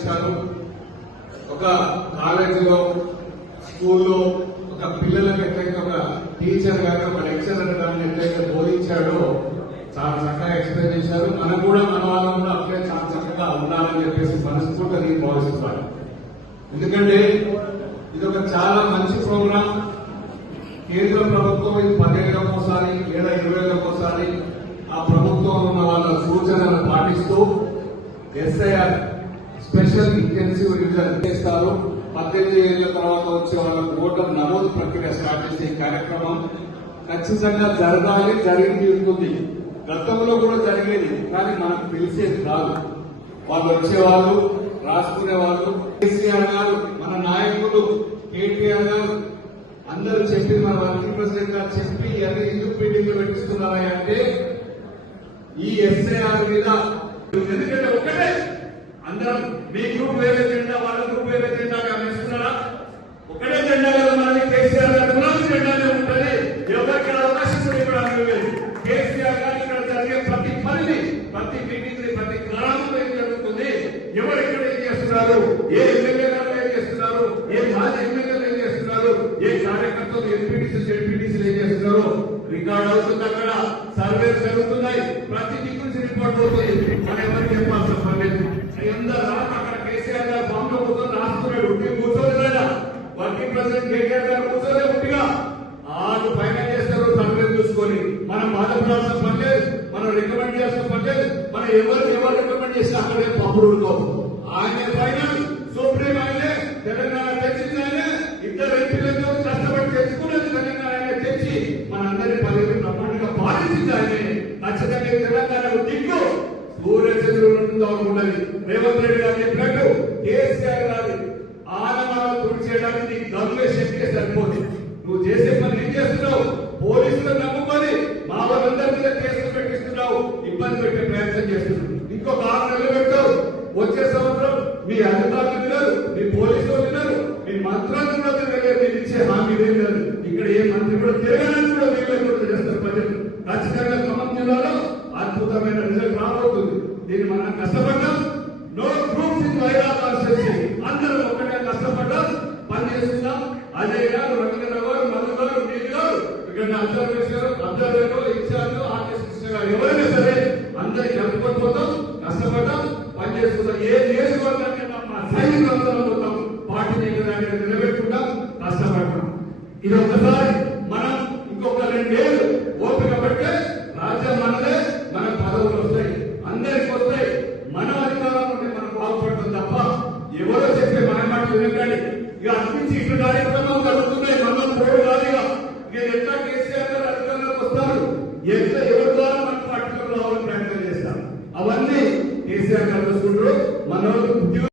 ఇచ్చారు. ఒక కాలేజీలో స్కూల్లో ఒక పిల్లలకు ఎట్లయితే ఒక టీచర్ గారు ఒక లెక్చరర్ గారిని ఎట్లయితే బోధించాడో చాలా చక్కగా ఎక్స్ప్లెయిన్ చేశారు. మనం కూడా మన వాళ్ళం కూడా అట్లే చాలా చక్కగా ఉండాలని చెప్పేసి మనస్ఫూర్తిగా నేను భావిస్తున్నాను. ఎందుకంటే ఇది ఒక చాలా మంచి ప్రోగ్రాం. కేంద్ర ప్రభుత్వం ఇది 10 ఏళ్లకోసారి లేదా 20 ఏళ్లకోసారి ఆ ప్రభుత్వంలో ఉన్న వాళ్ళ సూచనలను పాటిస్తూ ఎస్ఐఆర్ స్పెషల్ ఇంటెన్సివ్ రివిజన్ చేస్తారు. 18 ఏళ్ల తర్వాత వచ్చే వాళ్ళకు ఓటర్ నమోదు ప్రక్రియ స్టార్ట్ చేసే ఈ కార్యక్రమం ఖచ్చితంగా జరగాలి, జరిగి తీరుతుంది. గతంలో కూడా జరిగేది, కానీ మనకు తెలిసేది కాదు. వాళ్ళు వచ్చేవాళ్ళు, రాసుకునేవాళ్ళు. కేసీఆర్ గారు, మన నాయకులు కేటీఆర్ గారు అందరూ చెప్పి, మన వర్కింగ్ ప్రెసిడెంట్ గారు చెప్పి ఇవన్నీ ఎందుకు మీటింగ్లు పెట్టిస్తున్నారా అంటే ఈ ఎస్ఐఆర్ మీద. ఎందుకంటే ఒకటే అందరం మీ గ్రూప్ వేరే జెండా, వాళ్ళ గ్రూప్ వేరే జెండా గమనిస్తున్నారా? ఒకటే జెండా కదా మనది. కేసీఆర్ గారు గులాబీ జెండానే ఉంటుంది. ఎవరికి అవకాశం కూడా ఇవ్వడానికి లేదు. కేసీఆర్ గారు ఇక్కడ జరిగే ప్రతి పనిని, ప్రతి మీటింగ్ ని, ప్రతి గ్రామంలో ఏం జరుగుతుంది, ఎవరు ఎక్కడ ఏం చేస్తున్నారు, ఏ ఎమ్మెల్యే గారు ఏం చేస్తున్నారు, ఏ మాజీ ఎమ్మెల్యేలు ఏం చేస్తున్నారు, ఏ కార్యకర్తలు ఎంపీటీసీ జెడ్పీటీసీలు ఏం చేస్తున్నారు రికార్డ్ అవుతుంది. అక్కడ సర్వేలు జరుగుతున్నాయి. ప్రతి దిక్కు నుంచి రిపోర్ట్ పోతుంది. మనం ఎవరికి చెప్పాల్సిన పని లేదు. అందరూ రాక అక్కడ కేసీఆర్ గారు ఫామ్ లో కూర్చొని రాస్తున్నాడు. కూర్చోలేదా? వర్కింగ్ ప్రెసిడెంట్ కేటీఆర్ గారు కూర్చోలే ఉంటిగా ఆడు పైన చేస్తారు సర్వేలు చూసుకొని. మనం బాధపడాల్సిన పని లేదు, మనం రికమెండ్ చేయాల్సిన పని లేదు. మనం ఎవరు రికమెండ్ చేస్తే అక్కడే పప్పుడు ఆయన పైన సుప్రీం ఆయనే, తెలంగాణ తెచ్చింది ఆయనే, ఇద్దరు ఎంపీలతో కష్టపడి తెచ్చుకున్నది తెలంగాణ ఆయన తెచ్చి మనందరి పదవి బ్రహ్మాండంగా పాటించింది ఆయనే. ఖచ్చితంగా తెలంగాణ దిక్కు సూర్యచంద్రుడు ఉన్నది. రేవంత్ రెడ్డి గారు చెప్పినట్టు కేసీఆర్ గారి ఆనవాళ్ళు తుడి చేయడానికి నీకు దమ్మే శక్తి సరిపోతుంది. నువ్వు చేసే పని ఏం చేస్తున్నావు? పోలీసులు నమ్ముకొని మా వాళ్ళందరి మీద కేసులు పెట్టిస్తున్నావు, ఇబ్బంది పెట్టే ప్రయత్నం చేస్తున్నావు. ఇంకొక 6 నెలలు పెట్టావు. వచ్చే సంవత్సరం మీ అధికారులు వినరు, మీ పోలీసులు వినరు, మీ మంత్రాలు కూడా తిరగలేదు. మీరు ఇచ్చే హామీ లేదు. ఇక్కడ ఏ మంత్రి కూడా తిరగడానికి కూడా వీళ్ళకుండా చేస్తారు ప్రజలు. ఖచ్చితంగా ఖమ్మం జిల్లాలో అద్భుతమైన రిజల్ట్ రాబోతుంది. దీన్ని మనం కష్టపడ్డాం. No groups in Wyra constituency. అందరం ఒకటే కష్టపడ్డాం, పని చేస్తున్నాం. అజయ్ గారు, రవీంద్ర గారు, మధు గారు, నీరు గారు, ఇక్కడ అబ్జర్వేటర్, ఇన్ఛార్జ్, ఆర్టిస్ట్ కృష్ణ గారు, ఎవరైనా సరే అందరికి కలుపుకొని పోతాం, కష్టపడ్డాం, పని చేసుకుంటాం. ఏ నియోజకవర్గాన్ని మా సైనికులందరం పోతాం, పార్టీని నిలబెట్టుకుంటాం, కష్టపడతాం. ఇది ఒకసారి మనం ఇంకొక 2 ఏళ్ళు ఓపిక పడితే రాజ్యం మనదే, మన పదవులు వస్తాయి, అందరికి వస్తాయి. మనం అధికారం ఉంటే మనం బాగుపడతాం తప్ప ఎవరో చెప్పే మన మాట వినకండి. ఇక అనిపించి ఇటు కార్యక్రమం జరుగుతున్నాయి. మనం